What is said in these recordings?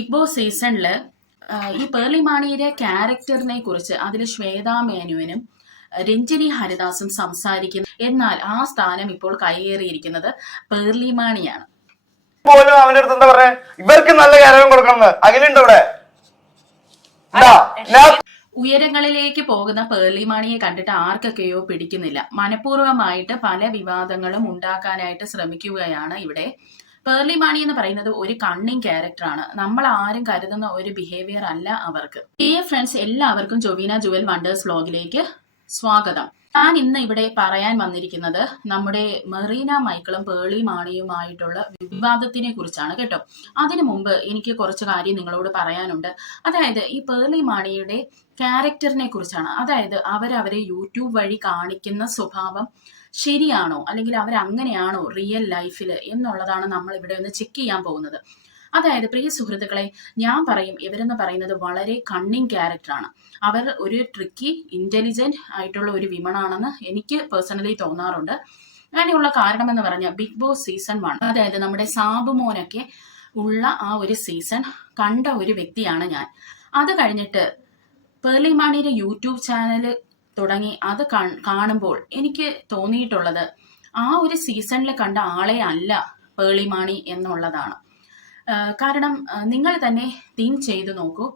Big boss സീസണിൽ ഈ പേർലി മാണിയുടെ ക്യാരക്ടറിനെ കുറിച്ച് അതിൽ ശ്വേതാ മേനുവിനും രഞ്ജിനി ഹരിദാസും സംസാരിക്കുന്നു. എന്നാൽ ആ സ്ഥാനം ഇപ്പോൾ കൈയേറിയിരിക്കുന്നത് പേർലി മാണിയാണ്. പോലും അവന്റെ അടുത്ത് എന്താ പറയാ, ഇവർക്ക് നല്ല കാര്യം കൊടുക്കണം. അഖിലുണ്ട് ഇവിടെ. ഉയരങ്ങളിലേക്ക് പോകുന്ന പേർലി മാണിയെ കണ്ടിട്ട് ആർക്കൊക്കെയോ പിടിക്കുന്നില്ല. മനഃപൂർവ്വമായിട്ട് പല വിവാദങ്ങളും ഉണ്ടാക്കാനായിട്ട് ശ്രമിക്കുകയാണ് ഇവിടെ. പേർലി മാണി എന്ന് പറയുന്നത് ഒരു കണ്ണിങ് ക്യാരക്ടറാണ്. നമ്മൾ ആരും കരുതുന്ന ഒരു ബിഹേവിയർ അല്ല അവർക്ക്. ഫ്രണ്ട്സ്, എല്ലാവർക്കും ജോവിന ജുവൽ വണ്ടേഴ്സ് വ്ലോഗിലേക്ക് സ്വാഗതം. ഞാൻ ഇന്ന് ഇവിടെ പറയാൻ വന്നിരിക്കുന്നത് നമ്മുടെ മെറീന മൈക്കിളും പേർലി മാണിയുമായിട്ടുള്ള വിവാദത്തിനെ കുറിച്ചാണ് കേട്ടോ. അതിനു മുമ്പ് എനിക്ക് കുറച്ച് കാര്യം നിങ്ങളോട് പറയാനുണ്ട്. അതായത് ഈ പേർലി മാണിയുടെ ക്യാരക്ടറിനെ കുറിച്ചാണ്. അതായത് അവരെ യൂട്യൂബ് വഴി കാണിക്കുന്ന സ്വഭാവം ശരിയാണോ, അല്ലെങ്കിൽ അവരങ്ങനെയാണോ റിയൽ ലൈഫിൽ എന്നുള്ളതാണ് നമ്മൾ ഇവിടെ ഒന്ന് ചെക്ക് ചെയ്യാൻ പോകുന്നത്. അതായത് പ്രിയ സുഹൃത്തുക്കളെ, ഞാൻ പറയും ഇവരെന്ന് പറയുന്നത് വളരെ കണ്ണിങ് ക്യാരക്ടറാണ്. അവർ ഒരു ട്രിക്കി ഇന്റലിജന്റ് ആയിട്ടുള്ള ഒരു വിമണാണെന്ന് എനിക്ക് പേഴ്സണലി തോന്നാറുണ്ട്. അതിനുള്ള കാരണം എന്ന് പറഞ്ഞാൽ ബിഗ് ബോസ് സീസൺ 1, അതായത് നമ്മുടെ സാബുമോനൊക്കെ ഉള്ള ആ ഒരു സീസൺ കണ്ട ഒരു വ്യക്തിയാണ് ഞാൻ. അത് കഴിഞ്ഞിട്ട് പേർലി മാണിയുടെ യൂട്യൂബ് ചാനൽ തുടങ്ങി അത് കാണുമ്പോൾ എനിക്ക് തോന്നിയിട്ടുള്ളത് ആ ഒരു സീസണിൽ കണ്ട ആളെ അല്ല പേർലി മാണി എന്നുള്ളതാണ്. കാരണം നിങ്ങൾ തന്നെ തിങ്ക് ചെയ്തു നോക്കൂ,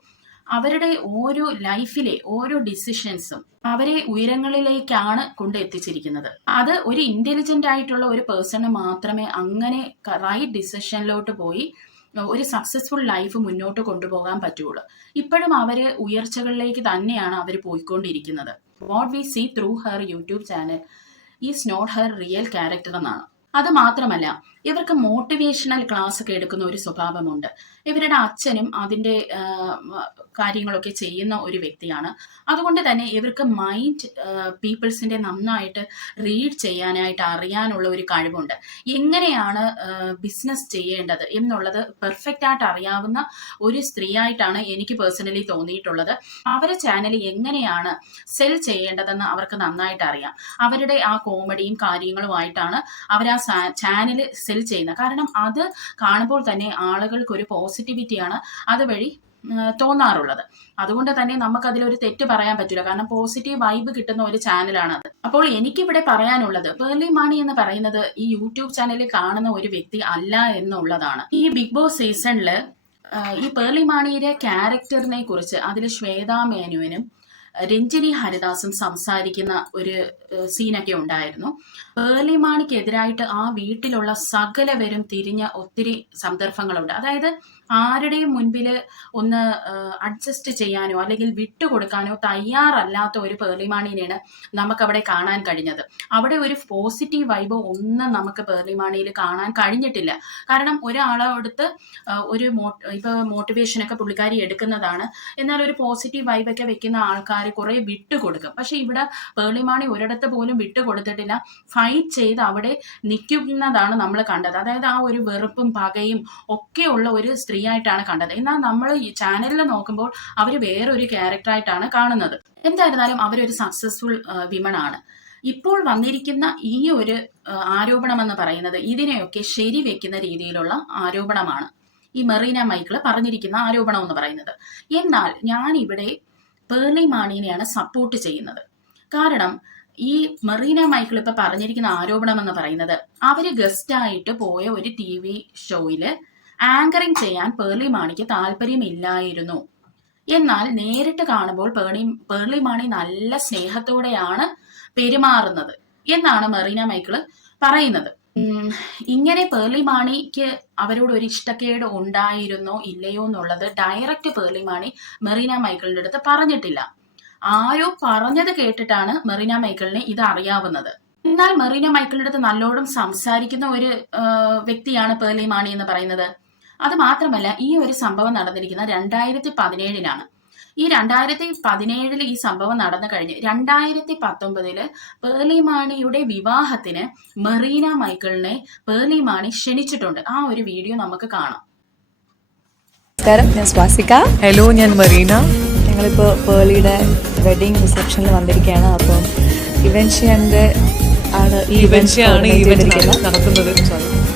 അവരുടെ ഓരോ ലൈഫിലെ ഓരോ ഡിസിഷൻസും അവരെ ഉയരങ്ങളിലേക്കാണ് കൊണ്ടെത്തിച്ചിരിക്കുന്നത്. അത് ഒരു ഇന്റലിജന്റ് ആയിട്ടുള്ള ഒരു പേഴ്സണ് മാത്രമേ അങ്ങനെ റൈറ്റ് ഡിസിഷനിലോട്ട് പോയി ഒരു സക്സസ്ഫുൾ ലൈഫ് മുന്നോട്ട് കൊണ്ടുപോകാൻ പറ്റുള്ളൂ. ഇപ്പോഴും അവര് ഉയർച്ചകളിലേക്ക് തന്നെയാണ് അവർ പോയിക്കൊണ്ടിരിക്കുന്നത്. What we see through her YouTube channel is not her real character എന്നാണ്. അത് മാത്രമല്ല, ഇവർക്ക് മോട്ടിവേഷണൽ ക്ലാസ് ഒക്കെ എടുക്കുന്ന ഒരു സ്വഭാവമുണ്ട്. ഇവരുടെ അച്ഛനും അതിൻ്റെ കാര്യങ്ങളൊക്കെ ചെയ്യുന്ന ഒരു വ്യക്തിയാണ്. അതുകൊണ്ട് തന്നെ ഇവർക്ക് മൈൻഡ് പീപ്പിൾസിന്റെ നന്നായിട്ട് റീഡ് ചെയ്യാനായിട്ട് അറിയാനുള്ള ഒരു കഴിവുണ്ട്. എങ്ങനെയാണ് ബിസിനസ് ചെയ്യേണ്ടത് എന്നുള്ളത് പെർഫെക്റ്റ് ആയിട്ട് അറിയാവുന്ന ഒരു സ്ത്രീയായിട്ടാണ് എനിക്ക് പേഴ്സണലി തോന്നിയിട്ടുള്ളത്. അവരുടെ ചാനൽ എങ്ങനെയാണ് സെൽ ചെയ്യേണ്ടതെന്ന് അവർക്ക് നന്നായിട്ട് അറിയാം. അവരുടെ ആ കോമഡിയും കാര്യങ്ങളുമായിട്ടാണ് അവർ ആ ചാനൽ സെൽ ചെയ്യുന്നത്. കാരണം അത് കാണുമ്പോൾ തന്നെ ആളുകൾക്ക് ഒരു പോസിറ്റിവിറ്റിയാണ് അതുവഴി തോന്നാറുള്ളത്. അതുകൊണ്ട് തന്നെ നമുക്കതിലൊരു തെറ്റ് പറയാൻ പറ്റില്ല. കാരണം പോസിറ്റീവ് വൈബ് കിട്ടുന്ന ഒരു ചാനലാണ് അത്. അപ്പോൾ എനിക്കിവിടെ പറയാനുള്ളത്, പേർലി മാണി എന്ന് പറയുന്നത് ഈ യൂട്യൂബ് ചാനലിൽ കാണുന്ന ഒരു വ്യക്തി അല്ല എന്നുള്ളതാണ്. ഈ ബിഗ് ബോസ് സീസണില് ഈ പേർലി മാണിയുടെ ക്യാരക്ടറിനെ കുറിച്ച് അതിൽ ശ്വേതാ മേനുവിനും രഞ്ജിനി ഹരിദാസും സംസാരിക്കുന്ന ഒരു സീനൊക്കെ ഉണ്ടായിരുന്നു. പേർലി മാണിക്കെതിരായിട്ട് ആ വീട്ടിലുള്ള സകലവരും തിരിഞ്ഞ ഒത്തിരി സന്ദർഭങ്ങളുണ്ട്. അതായത് ആരുടെയും മുൻപിൽ ഒന്ന് അഡ്ജസ്റ്റ് ചെയ്യാനോ അല്ലെങ്കിൽ വിട്ടുകൊടുക്കാനോ തയ്യാറല്ലാത്ത ഒരു പേർലി മാണിനെയാണ് നമുക്കവിടെ കാണാൻ കഴിഞ്ഞത്. അവിടെ ഒരു പോസിറ്റീവ് വൈബ് ഒന്നും നമുക്ക് പേർലി മാണിയിൽ കാണാൻ കഴിഞ്ഞിട്ടില്ല. കാരണം ഒരാളടുത്ത് ഒരു മോട്ടിവേഷനൊക്കെ പുള്ളിക്കാരി എടുക്കുന്നതാണ്, എന്നാൽ ഒരു പോസിറ്റീവ് വൈബൊക്കെ വെക്കുന്ന ആൾക്കാർ കുറെ വിട്ടുകൊടുക്കും. പക്ഷെ ഇവിടെ പേർലി മാണി ഒരിടത്ത് പോലും വിട്ടുകൊടുത്തിട്ടില്ല. ഫൈറ്റ് ചെയ്ത് അവിടെ നിൽക്കുന്നതാണ് നമ്മൾ കണ്ടത്. അതായത് ആ ഒരു വെറുപ്പും പകയും ഒക്കെ ഉള്ള ഒരു സ്ത്രീയായിട്ടാണ് കണ്ടത്. എന്നാൽ നമ്മൾ ഈ ചാനലിൽ നോക്കുമ്പോൾ അവർ വേറൊരു ക്യാരക്ടറായിട്ടാണ് കാണുന്നത്. എന്തായിരുന്നാലും അവരൊരു സക്സസ്ഫുൾ വിമണാണ്. ഇപ്പോൾ വന്നിരിക്കുന്ന ഈ ഒരു ആരോപണം എന്ന് പറയുന്നത് ഇതിനെയൊക്കെ ശരിവെക്കുന്ന രീതിയിലുള്ള ആരോപണമാണ് ഈ മെറീന മൈക്കിൾ പറഞ്ഞിരിക്കുന്ന ആരോപണം എന്ന് പറയുന്നത്. എന്നാൽ ഞാൻ ഇവിടെ പേർലി മാണിനെയാണ് സപ്പോർട്ട് ചെയ്യുന്നത്. കാരണം ഈ മെറീന മൈക്കിൾ ഇപ്പൊ പറഞ്ഞിരിക്കുന്ന ആരോപണം എന്ന് പറയുന്നത് അവര് ഗസ്റ്റായിട്ട് പോയ ഒരു TV ഷോയില് ആങ്കറിങ് ചെയ്യാൻ പേർലി മാണിക്ക് താല്പര്യമില്ലായിരുന്നു. എന്നാൽ നേരിട്ട് കാണുമ്പോൾ പേർലി മാണി നല്ല സ്നേഹത്തോടെയാണ് പെരുമാറുന്നത് എന്നാണ് മെറീന മൈക്കിൾ പറയുന്നത്. ഇങ്ങനെ പേർലി മാണിക്ക് അവരോട് ഒരു ഇഷ്ടക്കേട് ഉണ്ടായിരുന്നോ ഇല്ലയോ എന്നുള്ളത് ഡയറക്റ്റ് പേർലി മാണി മെറീന മൈക്കിളിന്റെ അടുത്ത് പറഞ്ഞിട്ടില്ല. ആരോ പറഞ്ഞത് കേട്ടിട്ടാണ് മെറീന മൈക്കിളിനെ ഇത് അറിയാവുന്നത്. എന്നാൽ മെറീന മൈക്കിളിന്റെ അടുത്ത് നല്ലോണം സംസാരിക്കുന്ന ഒരു വ്യക്തിയാണ് പേർലി മാണി എന്ന് പറയുന്നത്. അത് മാത്രമല്ല, ഈ ഒരു സംഭവം നടന്നിരിക്കുന്ന 2017 ഈ 2017 ഈ സംഭവം നടന്നു കഴിഞ്ഞ് 2019 പേർലി മാണിയുടെ വിവാഹത്തിന് മെറീന മൈക്കിളിനെ പേർലി മാണി ക്ഷണിച്ചിട്ടുണ്ട്. ആ ഒരു വീഡിയോ നമുക്ക് കാണാം. നമസ്കാരം, ഞാൻ സ്വാസിക. ഹലോ, ഞാൻ മറീന. ഞങ്ങളിപ്പോൾ പേർലിയുടെ വെഡിങ് റിസപ്ഷനിൽ വന്നിരിക്കുകയാണ്. അപ്പം ഇവൻഷ്യാണ് ഈ ഇവന്റ് നടത്തുന്നത്.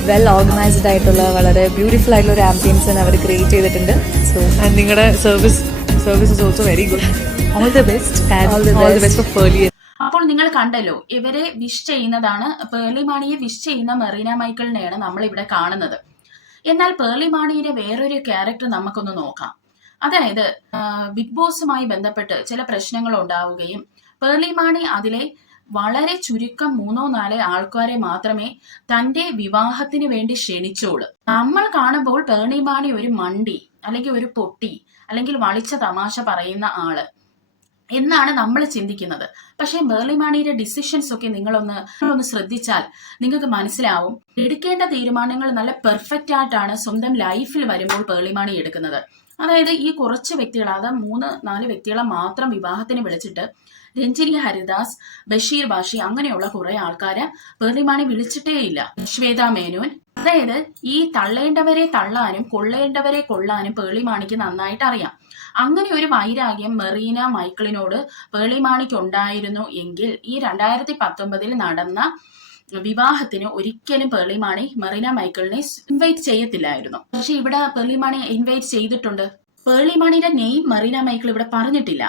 വെൽ ഓർഗനൈസ്ഡ് ആയിട്ടുള്ള വളരെ ബ്യൂട്ടിഫുൾ ആയിട്ടുള്ള ഒരു ആംബിയൻസ് അവർ ക്രിയേറ്റ് ചെയ്തിട്ടുണ്ട്. സോ ആൻഡ് നിങ്ങളുടെ service is also very good. All the best and All the all the best. Best for Pearle. അപ്പോൾ നിങ്ങൾ കണ്ടല്ലോ, ഇവരെ വിഷ് ചെയ്യുന്നതാണ്, പേർലി മാണിയെ വിഷ് ചെയ്യുന്ന മെറീന മൈക്കിളിനെയാണ് നമ്മൾ ഇവിടെ കാണുന്നത്. എന്നാൽ പേർലി മാണിയുടെ വേറൊരു ക്യാരക്ടർ നമുക്കൊന്ന് നോക്കാം. അതായത് ബിഗ് ബോസുമായി ബന്ധപ്പെട്ട് ചില പ്രശ്നങ്ങൾ ഉണ്ടാവുകയും പേർലി മാണി അതിലെ വളരെ ചുരുക്കം 3-4 ആൾക്കാരെ മാത്രമേ തന്റെ വിവാഹത്തിന് വേണ്ടി ക്ഷണിച്ചോളൂ. നമ്മൾ കാണുമ്പോൾ പേർലി മാണി ഒരു മണ്ടി അല്ലെങ്കിൽ ഒരു പൊട്ടി അല്ലെങ്കിൽ വളിച്ച തമാശ പറയുന്ന ആള് എന്നാണ് നമ്മൾ ചിന്തിക്കുന്നത്. പക്ഷേ പേർലി മാണിയുടെ ഡിസിഷൻസ് ഒക്കെ നിങ്ങളൊന്ന് ശ്രദ്ധിച്ചാൽ നിങ്ങൾക്ക് മനസ്സിലാവും. എടുക്കേണ്ട തീരുമാനങ്ങൾ നല്ല പെർഫെക്റ്റ് ആയിട്ടാണ് സ്വന്തം ലൈഫിൽ വരുമ്പോൾ പേർലി മാണി എടുക്കുന്നത്. അതായത് ഈ കുറച്ച് വ്യക്തികൾ, അത് 3-4 വ്യക്തികളെ മാത്രം വിവാഹത്തിന് വിളിച്ചിട്ട് രഞ്ജിനി ഹരിദാസ്, ബഷീർ ബാഷി അങ്ങനെയുള്ള കുറെ ആൾക്കാരെ പേർലി മാണി വിളിച്ചിട്ടേയില്ല. ശ്വേത മേനോൻ, അതായത് ഈ തള്ളേണ്ടവരെ തള്ളാനും കൊള്ളേണ്ടവരെ കൊള്ളാനും പേർലി മാണിക്ക് നന്നായിട്ട് അറിയാം. അങ്ങനെ ഒരു വൈരാഗ്യം മെറീന മൈക്കിളിനോട് പേർലി മാണിക്ക് ഉണ്ടായിരുന്നു എങ്കിൽ ഈ 2019 നടന്ന വിവാഹത്തിന് ഒരിക്കലും പേർലി മാണി മെറീന മൈക്കിളിനെ ഇൻവൈറ്റ് ചെയ്യത്തില്ലായിരുന്നു. പക്ഷെ ഇവിടെ പേർലി മാണി ഇൻവൈറ്റ് ചെയ്തിട്ടുണ്ട്. പേർലി മാണിയുടെ നെയിം മെറീന മൈക്കിൾ ഇവിടെ പറഞ്ഞിട്ടില്ല.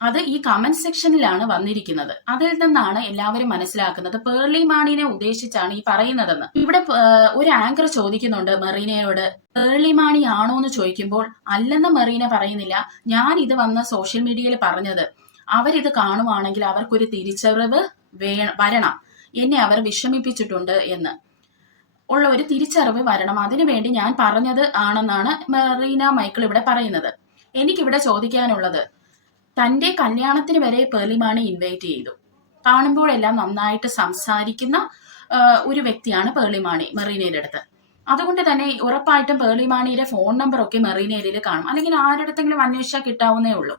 അത് ഈ കമന്റ് സെക്ഷനിലാണ് വന്നിരിക്കുന്നത്. അതിൽ നിന്നാണ് എല്ലാവരും മനസ്സിലാക്കുന്നത് പേർലി മാണിനെ ഉദ്ദേശിച്ചാണ് ഈ പറയുന്നതെന്ന്. ഇവിടെ ഒരു ആങ്കർ ചോദിക്കുന്നുണ്ട് മെറീനയോട്, പേർലി മാണി ആണോ എന്ന് ചോദിക്കുമ്പോൾ അല്ലെന്ന് മെറീന പറയുന്നില്ല. ഞാൻ ഇത് വന്ന് സോഷ്യൽ മീഡിയയിൽ പറഞ്ഞത് അവരിത് കാണുവാണെങ്കിൽ അവർക്കൊരു തിരിച്ചറിവ് വരണം, എന്നെ അവർ വിഷമിപ്പിച്ചിട്ടുണ്ട് എന്ന് ഉള്ള ഒരു തിരിച്ചറിവ് വരണം, അതിനുവേണ്ടി ഞാൻ പറഞ്ഞത് ആണെന്നാണ് മെറീന മൈക്കിൾ ഇവിടെ പറയുന്നത്. എനിക്കിവിടെ ചോദിക്കാനുള്ളത്, തന്റെ കല്യാണത്തിന് വരെ പേർലി മാണി ഇൻവൈറ്റ് ചെയ്തു. കാണുമ്പോഴെല്ലാം നന്നായിട്ട് സംസാരിക്കുന്ന ഒരു വ്യക്തിയാണ് പേർലി മാണി മെറീനയുടെ അടുത്ത്. അതുകൊണ്ട് തന്നെ ഉറപ്പായിട്ടും പേർലി മാണിയുടെ ഫോൺ നമ്പർ ഒക്കെ മെറീനയിൽ കാണും, അല്ലെങ്കിൽ ആരുടെടുത്തെങ്കിലും അന്വേഷിച്ചാൽ കിട്ടാവുന്നേ ഉള്ളൂ.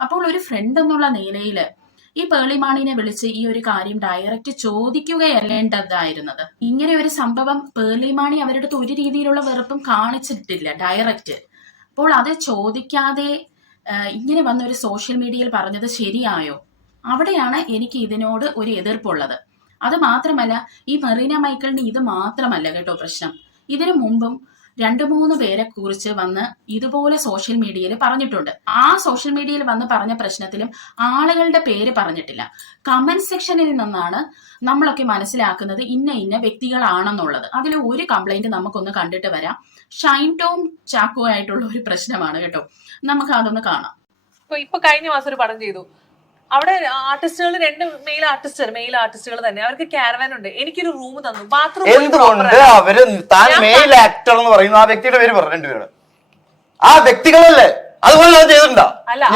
അപ്പോൾ ഒരു ഫ്രണ്ട് എന്നുള്ള നിലയിൽ ഈ പേർലി മാണിനെ വിളിച്ച് ഈ ഒരു കാര്യം ഡയറക്റ്റ് ചോദിക്കുകയല്ലേണ്ടതായിരുന്നത്. ഇങ്ങനെ ഒരു സംഭവം പേർലി മാണി അവരുടെ അടുത്ത് ഒരു രീതിയിലുള്ള വെറുപ്പും കാണിച്ചിട്ടില്ല ഡയറക്റ്റ്. അപ്പോൾ അത് ചോദിക്കാതെ ഇങ്ങനെ വന്നൊരു സോഷ്യൽ മീഡിയയിൽ പറഞ്ഞത് ശരിയായോ? അവിടെയാണ് എനിക്ക് ഇതിനോട് ഒരു എതിർപ്പുള്ളത്. അത് മാത്രമല്ല, ഈ മെറീന മൈക്കിളിന് ഇത് മാത്രമല്ല കേട്ടോ പ്രശ്നം. ഇതിനു മുമ്പും 2-3 പേരെ കുറിച്ച് വന്ന് ഇതുപോലെ സോഷ്യൽ മീഡിയയിൽ പറഞ്ഞിട്ടുണ്ട്. ആ സോഷ്യൽ മീഡിയയിൽ വന്ന് പറഞ്ഞ പ്രശ്നത്തിലും ആളുകളുടെ പേര് പറഞ്ഞിട്ടില്ല. കമന്റ് സെക്ഷനിൽ നിന്നാണ് നമ്മളൊക്കെ മനസ്സിലാക്കുന്നത് ഇന്ന വ്യക്തികളാണെന്നുള്ളത്. അതിൽ ഒരു കംപ്ലൈന്റ് നമുക്കൊന്ന് കണ്ടിട്ട് വരാം. ഷൈൻ ടോം ചാക്കോ ആയിട്ടുള്ള ഒരു പ്രശ്നമാണ് കേട്ടോ. നമുക്ക് അതൊന്ന് കാണാം. ഇപ്പൊ കഴിഞ്ഞ മാസം ഒരു പടം ചെയ്തു. അവിടെ ആർട്ടിസ്റ്റുകൾ 2 മെയിൽ ആർട്ടിസ്റ്റുകൾ തന്നെ, അവർക്ക് ക്യാരവാൻ ഉണ്ട്. എനിക്കൊരു റൂം തന്നു, ബാത്റൂം. എന്തുകൊണ്ട് അവര് താൻ മെയിൽ ആക്ടർ എന്ന് പറയുന്നു ആ വ്യക്തിയുടെ പേര് പറഞ്ഞു, 2 പേരുടെ ആ വ്യക്തികളല്ലേ? അതുപോലെ അത് ചെയ്തിട്ടുണ്ടോ?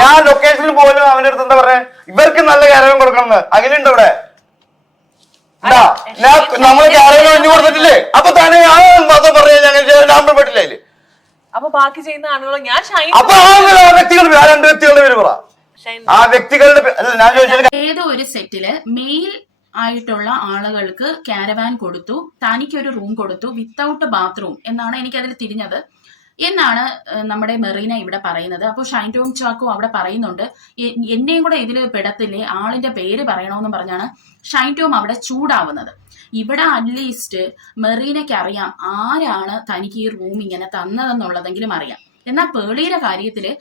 ഞാൻ ലൊക്കേഷനിൽ പോലും അവന്റെ അടുത്ത് എന്താ പറയാ, ഇവർക്ക് നല്ല ക്യാരവൻ കൊടുക്കണം അഖിലുണ്ട് അവിടെ. നമ്മള് ക്യാരവൻ ഒഴിഞ്ഞു കൊടുത്തിട്ടില്ലേ? അപ്പൊ തന്നെ നമ്പർ പെട്ടില്ലേ? അപ്പൊ ബാക്കി ചെയ്യുന്ന ആളുകൾ ഞാൻ അപ്പൊ ആ വ്യക്തികളുടെ 2 വ്യക്തികളുടെ പേര് പറ. ആ വ്യക്തികളുടെ ഞാൻ ചോദിച്ചത്, ഏതോ ഒരു സെറ്റില് മെയിൽ ആയിട്ടുള്ള ആളുകൾക്ക് ക്യാരവാൻ കൊടുത്തു, തനിക്കൊരു റൂം കൊടുത്തു വിത്തൗട്ട് ബാത്റൂം എന്നാണ് എനിക്കതിൽ തിരിഞ്ഞത് എന്നാണ് നമ്മുടെ മെറീന ഇവിടെ പറയുന്നത്. അപ്പോൾ ഷൈൻ ടോം ചാക്കോ അവിടെ പറയുന്നുണ്ട്, എന്നെയും കൂടെ ഇതിൽ പെടത്തില്ലേ, ആളിന്റെ പേര് പറയണമെന്ന് പറഞ്ഞാണ് ഷൈൻ ടോം അവിടെ ചൂടാവുന്നത്. ഇവിടെ അറ്റ്ലീസ്റ്റ് മെറീനയ്ക്ക് അറിയാം ആരാണ് തനിക്ക് ഈ റൂം ഇങ്ങനെ തന്നതെന്നുള്ളതെങ്കിലും അറിയാം. എന്നാൽ പേളിയുടെ കാര്യത്തില്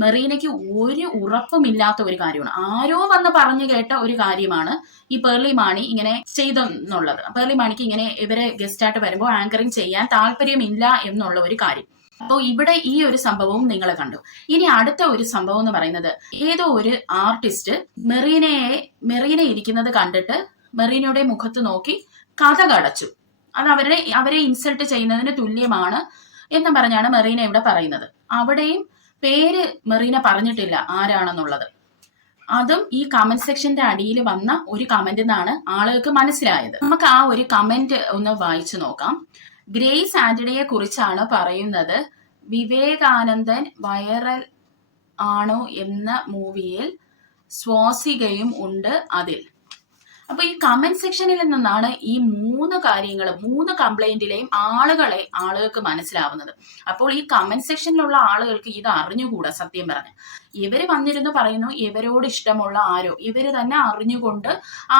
മെറീനയ്ക്ക് ഒരു ഉറപ്പുമില്ലാത്ത ഒരു കാര്യമാണ്. ആരോ വന്ന് പറഞ്ഞു കേട്ട ഒരു കാര്യമാണ് ഈ പേർലി മാണി ഇങ്ങനെ ചെയ്തെന്നുള്ളത്. പേർലി മാണിക്ക് ഇങ്ങനെ ഇവരെ ഗസ്റ്റായിട്ട് വരുമ്പോൾ ആങ്കറിങ് ചെയ്യാൻ താല്പര്യമില്ല എന്നുള്ള ഒരു കാര്യം. അപ്പോൾ ഇവിടെ ഈ ഒരു സംഭവവും നിങ്ങൾ കണ്ടു. ഇനി അടുത്ത ഒരു സംഭവം എന്ന് പറയുന്നത്, ഏതോ ഒരു ആർട്ടിസ്റ്റ് മെറീന ഇരിക്കുന്നത് കണ്ടിട്ട് മെറീനയുടെ മുഖത്ത് നോക്കി കഥ കടച്ചു. അത് അവരെ ഇൻസൾട്ട് ചെയ്യുന്നതിന് തുല്യമാണ് എന്ന് പറഞ്ഞാണ് മെറീന ഇവിടെ പറയുന്നത്. അവിടെയും പേര് മെറീന പറഞ്ഞിട്ടില്ല ആരാണെന്നുള്ളത്. അതും ഈ കമന്റ് സെക്ഷന്റെ അടിയിൽ വന്ന ഒരു കമന്റ് എന്നാണ് ആളുകൾക്ക് മനസ്സിലായത്. നമുക്ക് ആ ഒരു കമന്റ് ഒന്ന് വായിച്ചു നോക്കാം. ഗ്രേസ് ആന്റണിയെ കുറിച്ചാണ് പറയുന്നത്. വിവേകാനന്ദൻ വൈറൽ ആണോ എന്ന മൂവിയിൽ സ്വാസികയും ഉണ്ട് അതിൽ. അപ്പൊ ഈ കമന്റ് സെക്ഷനിൽ നിന്നാണ് ഈ 3 കംപ്ലൈന്റിലെയും ആളുകൾക്ക് മനസ്സിലാവുന്നത്. അപ്പോൾ ഈ കമന്റ് സെക്ഷനിലുള്ള ആളുകൾക്ക് ഇത് അറിഞ്ഞുകൂടാ. സത്യം പറഞ്ഞ ഇവര് വന്നിരുന്നു പറയുന്നു ഇവരോട് ഇഷ്ടമുള്ള ഇവര് തന്നെ അറിഞ്ഞുകൊണ്ട്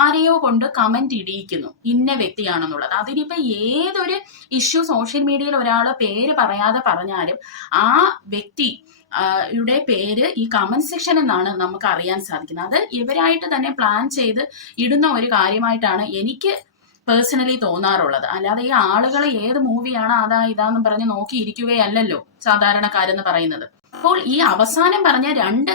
ആരെയോ കൊണ്ട് കമന്റ് ഇടിയിക്കുന്നു ഇന്ന വ്യക്തിയാണെന്നുള്ളത്. അതിനിപ്പോ ഏതൊരു ഇഷ്യൂ സോഷ്യൽ മീഡിയയിൽ ഒരാള് പേര് പറയാതെ പറഞ്ഞാലും ആ വ്യക്തി യുടെ പേര് ഈ കമന്റ് സെക്ഷൻ എന്നാണ് നമുക്ക് അറിയാൻ സാധിക്കുന്നത്. അത് ഇവരായിട്ട് തന്നെ പ്ലാൻ ചെയ്ത് ഇടുന്ന ഒരു കാര്യമായിട്ടാണ് എനിക്ക് പേഴ്സണലി തോന്നാറുള്ളത്. അല്ലാതെ ഈ ആളുകൾ ഏത് മൂവിയാണ് ഇതാന്ന് പറഞ്ഞ് നോക്കിയിരിക്കുകയല്ലല്ലോ സാധാരണക്കാരെന്ന് പറയുന്നത്. അപ്പോൾ ഈ അവസാനം പറഞ്ഞ 2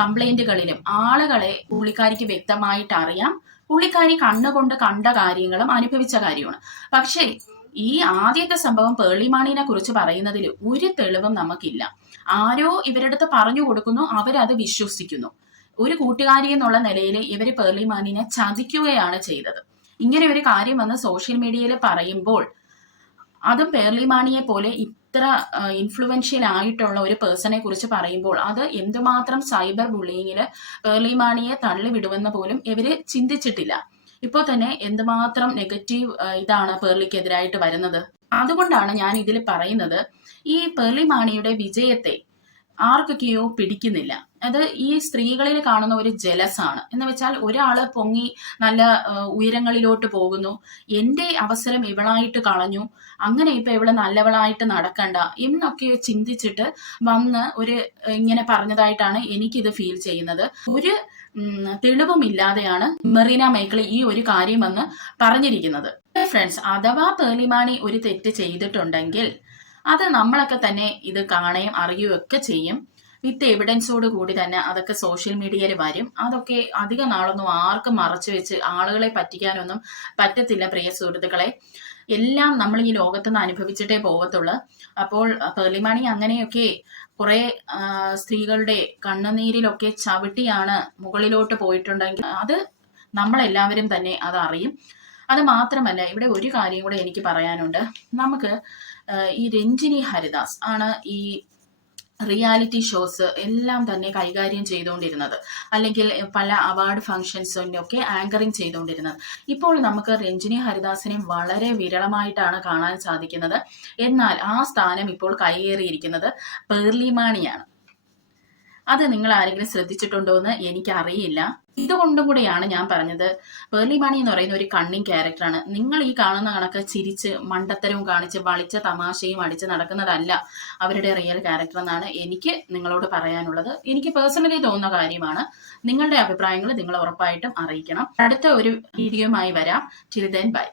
കംപ്ലൈന്റുകളിലും ആളുകളെ പുള്ളിക്കാരിക്ക് വ്യക്തമായിട്ട് അറിയാം. പുള്ളിക്കാരി കണ്ണുകൊണ്ട് കണ്ട കാര്യങ്ങളും അനുഭവിച്ച കാര്യമാണ്. പക്ഷേ ഈ ആദ്യത്തെ സംഭവം പേർളി മാണിനെ കുറിച്ച് പറയുന്നതിൽ ഒരു തെളിവും നമുക്കില്ല. ആരോ ഇവരുടെ അടുത്ത് പറഞ്ഞു കൊടുക്കുന്നു, അവരത് വിശ്വസിക്കുന്നു. ഒരു കൂട്ടുകാരി എന്നുള്ള നിലയിൽ ഇവര് പേർളി മാണിനെ ചതിക്കുകയാണ് ചെയ്തത്. ഇങ്ങനെ ഒരു കാര്യം വന്ന് സോഷ്യൽ മീഡിയയിൽ പറയുമ്പോൾ, അതും പേർളി മാണിയെ പോലെ ഇത്ര ഇൻഫ്ലുവൻഷ്യൽ ആയിട്ടുള്ള ഒരു പേഴ്സണെ കുറിച്ച് പറയുമ്പോൾ അത് എന്തുമാത്രം സൈബർ ബുള്ളിങ്ങില് പേർളി മാണിയെ തള്ളിവിടുമെന്ന് പോലും ഇവര് ചിന്തിച്ചിട്ടില്ല. ഇപ്പോൾ തന്നെ എന്തുമാത്രം നെഗറ്റീവ് ഇതാണ് പേർളിക്കെതിരായിട്ട് വരുന്നത്. അതുകൊണ്ടാണ് ഞാൻ ഇതിൽ പറയുന്നത്, ഈ പേർളി മാണിയുടെ വിജയത്തെ ആർക്കൊക്കെയോ പിടിക്കുന്നില്ല. അത് ഈ സ്ത്രീകളിൽ കാണുന്ന ഒരു ജലസാണ്. എന്ന് വെച്ചാൽ ഒരാള് പൊങ്ങി നല്ല ഉയരങ്ങളിലോട്ട് പോകുന്നു, എന്റെ അവസരം ഇവളായിട്ട് കളഞ്ഞു, അങ്ങനെ ഇപ്പൊ ഇവള് നല്ലവളായിട്ട് നടക്കണ്ട എന്നൊക്കെ ചിന്തിച്ചിട്ട് വന്ന് ഇങ്ങനെ പറഞ്ഞതായിട്ടാണ് എനിക്കിത് ഫീൽ ചെയ്യുന്നത്. ഒരു തെളിവുമില്ലാതെയാണ് മെറീന മൈക്കിൾ ഈ ഒരു കാര്യം വന്ന് പറഞ്ഞിരിക്കുന്നത്. ഫ്രണ്ട്സ്, അഥവാ പേർളി മാണി ഒരു തെറ്റ് ചെയ്തിട്ടുണ്ടെങ്കിൽ അത് നമ്മളൊക്കെ തന്നെ ഇത് കാണുകയും അറിയുകയൊക്കെ ചെയ്യും. വിത്ത് എവിഡൻസോട് കൂടി തന്നെ അതൊക്കെ സോഷ്യൽ മീഡിയയിൽ വരും. അതൊക്കെ അധിക നാളൊന്നും ആർക്കും മറച്ചു വെച്ച് ആളുകളെ പറ്റിക്കാനൊന്നും പറ്റത്തില്ല പ്രിയ സുഹൃത്തുക്കളെ. എല്ലാം നമ്മൾ ഈ ലോകത്തുനിന്ന് അനുഭവിച്ചിട്ടേ പോകത്തുള്ളൂ. അപ്പോൾ പേർളി മാണി അങ്ങനെയൊക്കെ കുറെ സ്ത്രീകളുടെ കണ്ണുനീരിലൊക്കെ ചവിട്ടിയാണ് മുകളിലോട്ട് പോയിട്ടുണ്ടെങ്കിൽ അത് നമ്മളെല്ലാവരും തന്നെ അത് അറിയും. അത് മാത്രമല്ല, ഇവിടെ ഒരു കാര്യം കൂടെ എനിക്ക് പറയാനുണ്ട്. നമുക്ക് ഈ രഞ്ജിനി ഹരിദാസ് ആണ് ഈ റിയാലിറ്റി ഷോസ് എല്ലാം തന്നെ കൈകാര്യം ചെയ്തുകൊണ്ടിരുന്നത്, അല്ലെങ്കിൽ പല അവാർഡ് ഫംഗ്ഷൻസിന്റെ ഒക്കെ ആങ്കറിങ് ചെയ്തുകൊണ്ടിരുന്നത്. ഇപ്പോൾ നമുക്ക് രഞ്ജിനി ഹരിദാസിനെ വളരെ വിരളമായിട്ടാണ് കാണാൻ സാധിക്കുന്നത്. എന്നാൽ ആ സ്ഥാനം ഇപ്പോൾ കൈയേറിയിരിക്കുന്നത് പേർളി മാണിയാണ്. അത് നിങ്ങൾ ആരെങ്കിലും ശ്രദ്ധിച്ചിട്ടുണ്ടോ എന്ന് എനിക്കറിയില്ല. ഇതുകൊണ്ടും കൂടെയാണ് ഞാൻ പറഞ്ഞത്, പേർളി മാണി എന്ന് പറയുന്ന ഒരു കണ്ണിങ് ക്യാരക്ടറാണ്. നിങ്ങൾ ഈ കാണുന്ന കണക്ക് ചിരിച്ച് മണ്ടത്തരവും കാണിച്ച് വളിച്ച തമാശയും അടിച്ച് നടക്കുന്നതല്ല അവരുടെ റിയൽ ക്യാരക്ടർ എന്നാണ് എനിക്ക് നിങ്ങളോട് പറയാനുള്ളത്. എനിക്ക് പേഴ്സണലി തോന്നുന്ന കാര്യമാണ്. നിങ്ങളുടെ അഭിപ്രായങ്ങൾ നിങ്ങൾ ഉറപ്പായിട്ടും അറിയിക്കണം. അടുത്ത ഒരു വീഡിയോയുമായി വരാം. Till then bye.